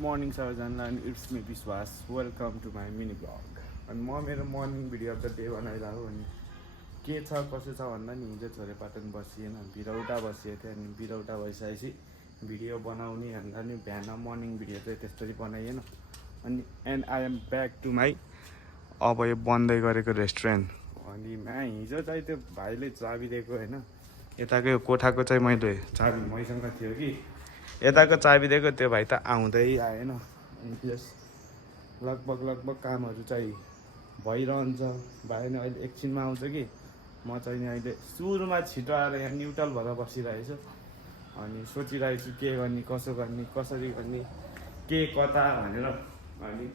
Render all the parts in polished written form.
morning सबैजनालाई अनि it's me Biswas welcome to my mini vlog अनि म मेरो morning video of the day बनाइरहेको अनि के छ कसो छ भन्दा नि हिजो छोरेपाटन बसिएन बिरौटा बसिएको थियो अनि बिरौटा भइसकेपछि भिडियो बनाउने भन्दा नि बिहान मर्निङ भिडियो चाहिँ त्यसरी बनाइएन अनि and I am back to my अब यो बन्दै गरेको रेस्टुरेन्ट अनि हिजो चाहिँ त्यो भाइले चाबी दिएको होइन यताको यो कोठाको चाहिँ मैले चाबी मैसँग थियो कि यताको चाबी दिएको त्यो भाइ त आउँदै आएन अनि त्यस लगभग कामहरू चाहिँ भइरहन्छ भाइ नै अहिले एकछिनमा आउँछ कि म चाहिँ नि अहिले सुरुमा छिटो आएर यहाँ न्युट्रल भएर बसिरहेछु अनि सोचिरहेको छु के गर्ने कसो गर्ने कसरी गर्ने के कता भनेर अनि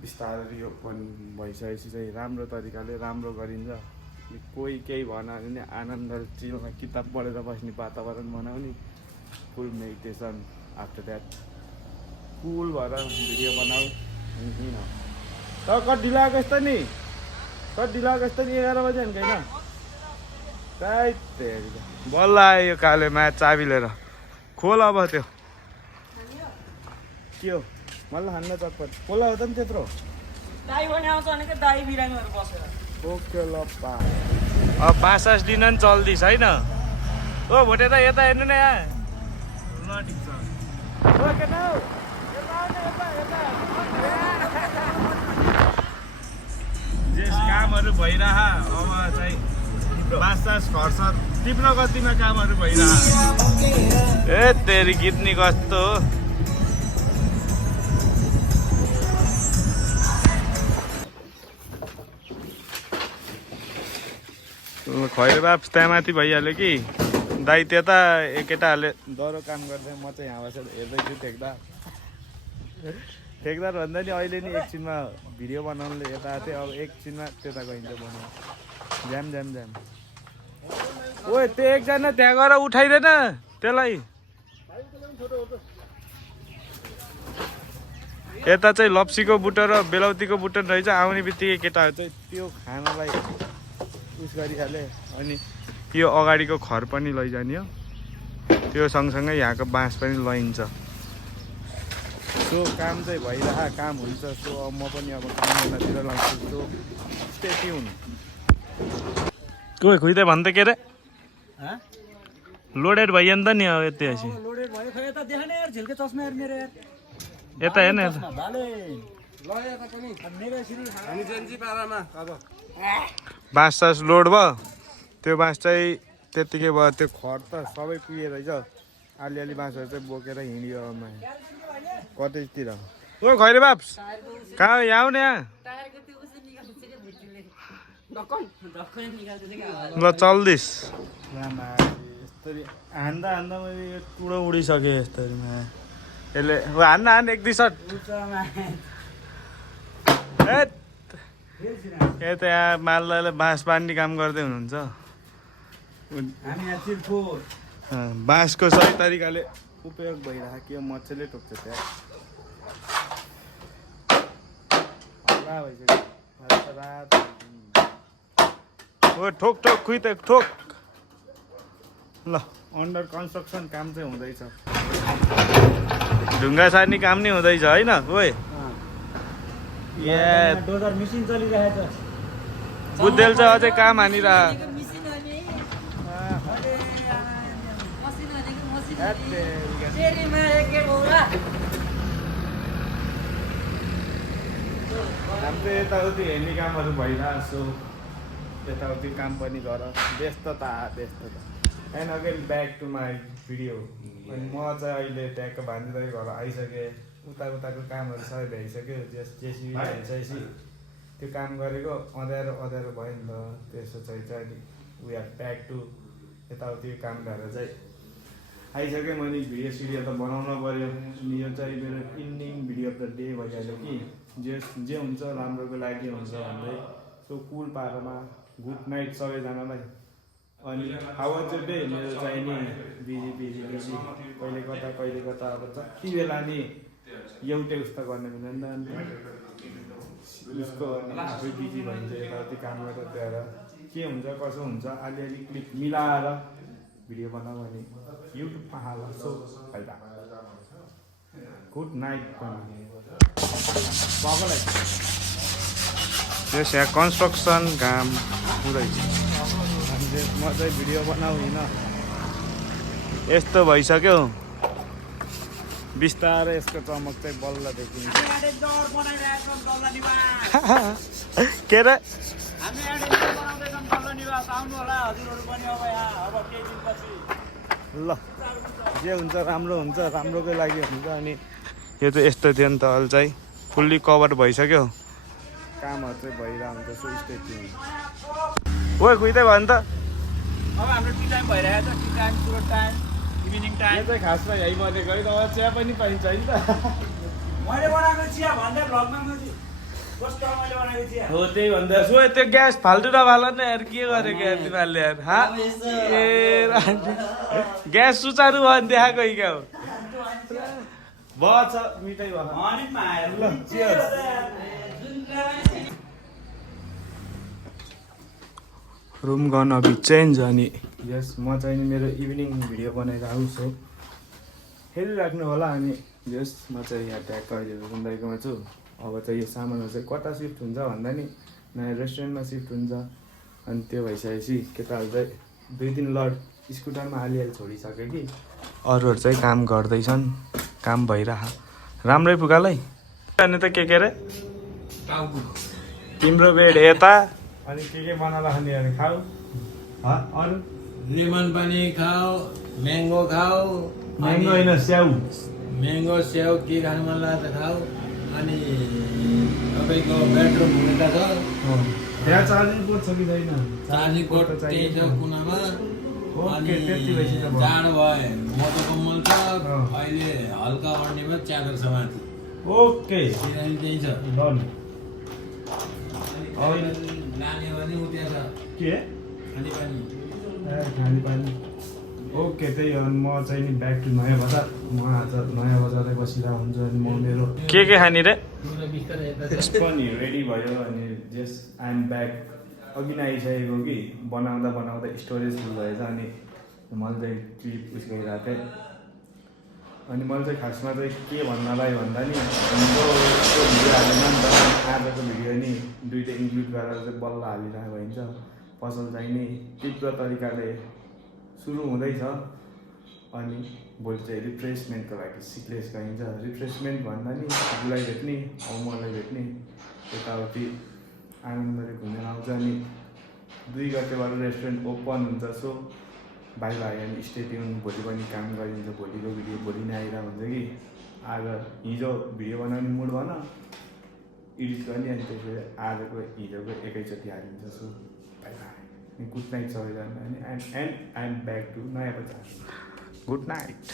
बिस्तारै यो पनि भइसकेपछि चाहिँ राम्रो तरिकाले राम्रो गरिन्छ कोही केही भएन भने आनन्द चिलमा किताब पढेर बस्ने वातावरण बनाउने फुल मेडिटेसन आफ्टर द्याट कुल भएर भिडियो बनाऊ किन तर कति ढिलो आएको यस्तो नि कति ढिलो आएको यस्तो नि 11 बजे होइन होइन बल्ल आयो यो कालेमा चाबी लिएर खोल अब त्यो के हो मलाई हान्न चटपट खोला हो त नि त्यत्रो ओके ल अब बासास दिन नि चल्दैछ होइन ओ भोटे त यता हेर्नु न यहाँ ल ठिक छ ओ केटा हौ यता आउनु जेस कामहरू भइरह अब चाहिँ बासास खर्च टिप्न कतिमा कामहरू भइरह ए तेरी गीतनी कस्तो खैरे बाप त्यहाँ माथि भइहाल्यो कि दाइ त्यता केटाहरूले डह्रो काम गर्दै म चाहिँ यहाँ बसेर हेर्दैछु ठेकदार भन्दा नि अहिले नि एकछिनमा भिडियो बनाउनुले यता थिएँ अब एकछिनमा त्यता गइन्छ बनाउनु ज्याम ज्याम ज्याम ओ त्यो एकजना त्यहाँ गएर उठाइदिएन त्यसलाई यता चाहिँ लप्सीको बुटो र बेलाउतीको बुटो रहेछ आउने बित्तिकै केटाहरू चाहिँ त्यो खानालाई उस गरिहाले अनि यो अगाडिको खर पनि लैजाने हो त्यो सँगसँगै यहाँको बाँस पनि लैन्छ सो काम चाहिँ भइरह काम हुन्छ सो अब म पनि अब काम गर्नतिर लाग्छु सो त्यति हुनु कोही खुइदै भन्दै के अरे लोडेड भइयो नि त नि अब यति यता हेर्न बाँस सास लोड भयो त्यो बाँस चाहिँ त्यत्तिकै भयो त्यो खर त सबै कुहिएर रहेछ अलिअलि बाँसहरू चाहिँ बोकेर हिँड्यो कतैतिर ओ खैरे बाप्स कहाँ यहाँ आउने यहाँ ल चल्दिस यस्तरी हान्दा हान्दा मैले यो टुडो उडिसकेँ यस्तरीमा यसले हान्न एक दुई सट ए त यहाँ मालदाले बाँस बाँड्ने काम गर्दै हुनुहुन्छ बाँसको सही तरिकाले उपयोग भइरहेको मजाले टोक्छ त्यहाँ हो ठोक ठोक खुइ त ठोक ल अन्डर कन्स्ट्रक्सन काम चाहिँ हुँदैछ ढुङ्गा सार्ने काम नि हुँदैछ होइन ओए डोजर मेसिन चलिरहेछ बुद्धेल चाहिँ अझै काम हानिरह हाम्रो यताउति हेर्ने कामहरू भइरहेको छु यताउति काम पनि गर व्यस्तता and again back to my video अनि म चाहिँ अहिले ट्याक्क भान्दिँदै घर आइसकेँ उताको कामहरू सबै भ्याइसक्यो जेसिबी भइसकेपछि त्यो काम गरेको अँध्यारो भयो नि त त्यसो चाहिँ वी आर ब्याक टु यताउति काम गरेर चाहिँ आइसक्यो मैले भिडियो सिडियो त बनाउन पऱ्यो अनि यो चाहिँ मेरो ending video of the day भइहाल्यो कि जे हुन्छ राम्रोको लागि हुन्छ भन्दै सो कुल पारामा गुड नाइट सबैजनालाई अनि हाउ चाहिँ डे मेरो चाहिँ नि बिजी कहिले कता अब जति बेला नि एउटै उस्तो गर्न मिल्दैन उसको आफै बिजी भइन्छ यताउति काम गरेर त्यहाँ के हुन्छ कसो हुन्छ अलिअलि क्लिप मिलाएर भिडियो बनाऊ भने युट्युबमा हाल सो फाइदा गुड नाइट पनि पागलै यस यहाँ कन्स्ट्रक्सन काम हुँदैछ हामीले म चाहिँ भिडियो बनाउँदिनँ यस्तो भइसक्यो बिस्तारै यसको चमक चाहिँ बल्ल देखिन्छ के रे ल जे हुन्छ राम्रो हुन्छ राम्रोकै लागि हुन्छ अनि यो चाहिँ यस्तो थियो नि त अहिले चाहिँ फुल्ली कभर भइसक्यो कामहरू चाहिँ भइरहेको हुन्छ सो स्टे ट्युन ओ कुइदै भयो नि त अब हाम्रो टी टाइम भइरहेको छ टी टाइम पुरो टाइम इभिनिङ यो टाइम चाहिँ खासमा यही बनेको है त चिया पनि पाइन्छ है त मैले बनाएको चिया भन्दै भ्लगमा मैले कस्तो मैले बनाएको चिया हो त्यही भन्दा सो त्यो ग्यास फाल्टु नफाल न यार के गरेको यार तिमीहरूले यार हा ए ग्यास सुचारू भयो भने देखाएको क्या हो बच मिठाई भयो अनि माया ल चियर्स रुम गन अबि चेन्ज अनि यस म चाहिँ नि मेरो इभिनिङ भिडियो बनाएर आउँछु हेरिराख्नु होला अनि यस म चाहिँ यहाँ ट्याक्क अहिले रुमदाइकोमा छु अब चाहिँ यो सामानहरू चाहिँ कता सिफ्ट हुन्छ भन्दा नि नयाँ रेस्टुरेन्टमा सिफ्ट हुन्छ अनि त्यो भइसकेपछि केटाहरू चाहिँ 2-3 लड स्कुटरमा हालिहाली छोडिसक्यो कि अरूहरू चाहिँ काम गर्दैछन् काम भइरह राम्रै पुगालै अनि त के रे तिम्रो बेड यता अनि के बनाएर खाने अरे खाऊ अरू लेमन पनि खाऊ म्याङ्गो खाऊ महँगो होइन स्याउ म्याङ्गो स्याउ के खानु मन लाग्छ खाऊ अनि तपाईँको बेडरुम हुने त छ त्यहाँ चार्जिङ बोर्ड छ कि छैन चार्जिङ बोर्ड त्यही छ कुनामा ओके त्यति भएपछि त भयो जाडो भयो मोटो कम्मल छ अहिले हल्का ओढ्नेमा च्यादर छ माथि ओके सिरानी त्यही छ डन लाने भने उता छ के खानेपानी खानेपानी ओके त्यही हो म चाहिँ नि ब्याक टु नयाँ बजार म आज नयाँ बजारै बसिरहेको हुन्छु अनि म मेरो के खाने रे यस पनि रेडी भयो अनि जस आइएम ब्याक अघि नै आइसकेको कि बनाउँदा बनाउँदा स्टोरेज फुल भएछ अनि मैले चाहिँ ट्रिप उस गइरहेको थिएँ अनि मैले चाहिँ खासमा चाहिँ के भन्नलाई भन्दा नि हाम्रो भिडियो हालेन नि त आजको भिडियो नि दुइटै इन्क्लुड गरेर चाहिँ बल्ल हालिरहेको हुन्छ पसल चाहिँ नि तीव्र तरिकाले सुरु हुँदैछ अनि भोलि चाहिँ रिफ्रेसमेन्टको लागि सिक्लेस गइन्छ रिफ्रेसमेन्ट भन्दा नि उसलाई भेट्ने मलाई भेट्ने यताउति आनन्दले घुमेर आउँछ अनि 2 गतेबाट रेस्टुरेन्ट ओपन हुन्छ सो बाई बाई अनि स्टे ट्युन भोलि पनि काम गरिन्छ भोलिको भिडियो भोलि नै आइरहेको हुन्छ कि आज हिजो भिडियो बनाउने मुड भन एडिट गर्ने अनि त्यसपछि आजको हिजोको एकैचोटि हालिन्छ so bye bye good night सबैजना अनि and I am back to Naya Bazar good night